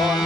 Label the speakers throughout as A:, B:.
A: Kuya,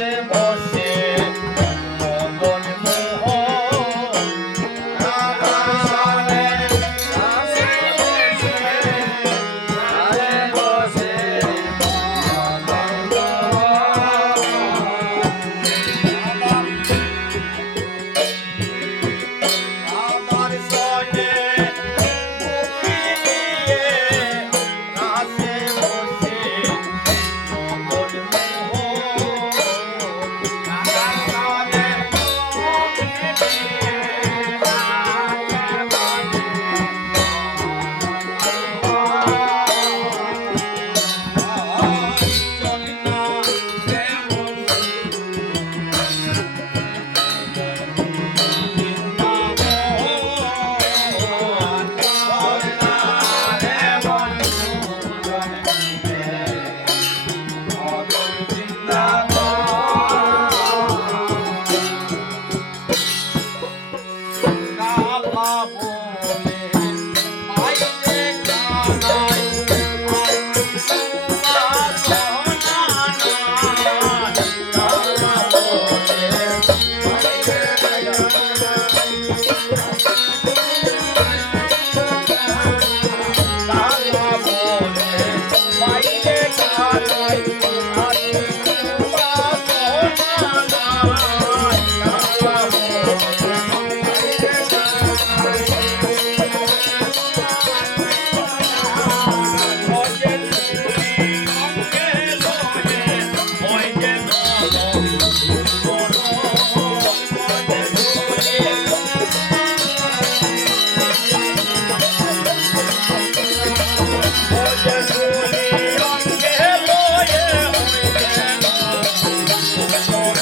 A: Hashem. Thank